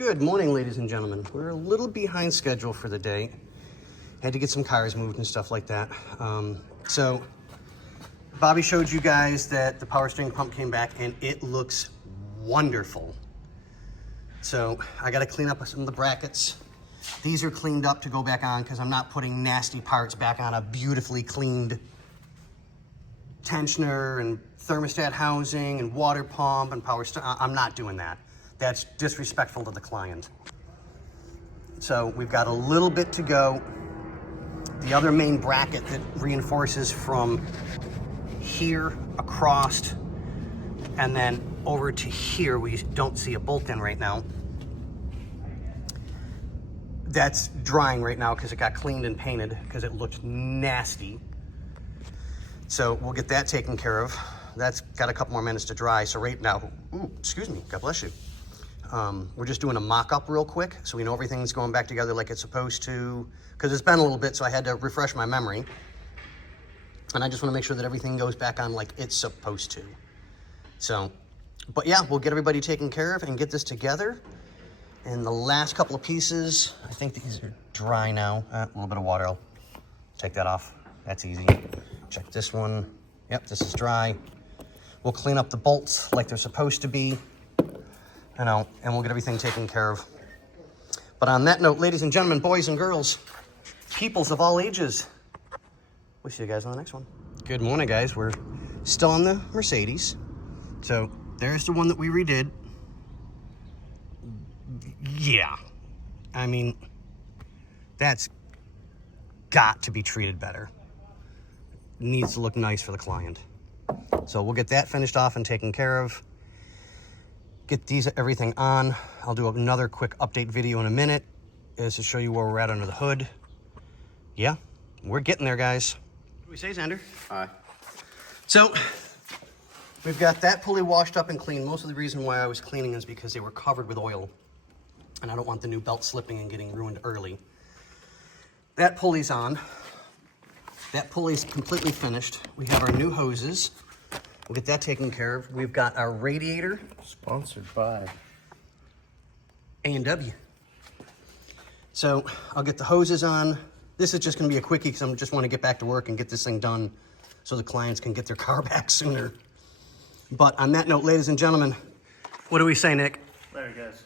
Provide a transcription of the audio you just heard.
Good morning, ladies and gentlemen. We're a little behind schedule for the day. Had to get some cars moved and stuff like that. So Bobby showed you guys that the power steering pump came back and it looks wonderful. So I got to clean up some of the brackets. These are cleaned up to go back on because I'm not putting nasty parts back on a beautifully cleaned tensioner and thermostat housing and water pump and power steering. I'm not doing that. That's disrespectful to the client. So we've got a little bit to go. The other main bracket that reinforces from here across and then over to here, we don't see a bolt in right now. That's drying right now because it got cleaned and painted because it looked nasty. So we'll get that taken care of. That's got a couple more minutes to dry. So right now, ooh, excuse me, God bless you. We're just doing a mock-up real quick so we know everything's going back together like it's supposed to, because it's been a little bit, so I had to refresh my memory. And I just want to make sure that everything goes back on like it's supposed to. So, but yeah, we'll get everybody taken care of and get this together. And the last couple of pieces, I think these are dry now. A little bit of water, I'll take that off. That's easy. Check this one. Yep, this is dry. We'll clean up the bolts like they're supposed to be. You know, and we'll get everything taken care of. But on that note, ladies and gentlemen, boys and girls, peoples of all ages, we'll see you guys on the next one. Good morning, guys. We're still on the Mercedes. So there's the one that we redid. Yeah. I mean, that's got to be treated better. Needs to look nice for the client. So we'll get that finished off and taken care of. Get everything on. I'll do another quick update video in a minute is to show you where we're at under the hood. Yeah, we're getting there, guys. What do we say, Xander? Hi. So we've got that pulley washed up and clean. Most of the reason why I was cleaning is because they were covered with oil and I don't want the new belt slipping and getting ruined early. That pulley's on. That pulley's completely finished. We have our new hoses. We'll get that taken care of. We've got our radiator. Sponsored by A&W. So I'll get the hoses on. This is just gonna be a quickie because I just want to get back to work and get this thing done so the clients can get their car back sooner. But on that note, ladies and gentlemen, what do we say, Nick? Later, guys.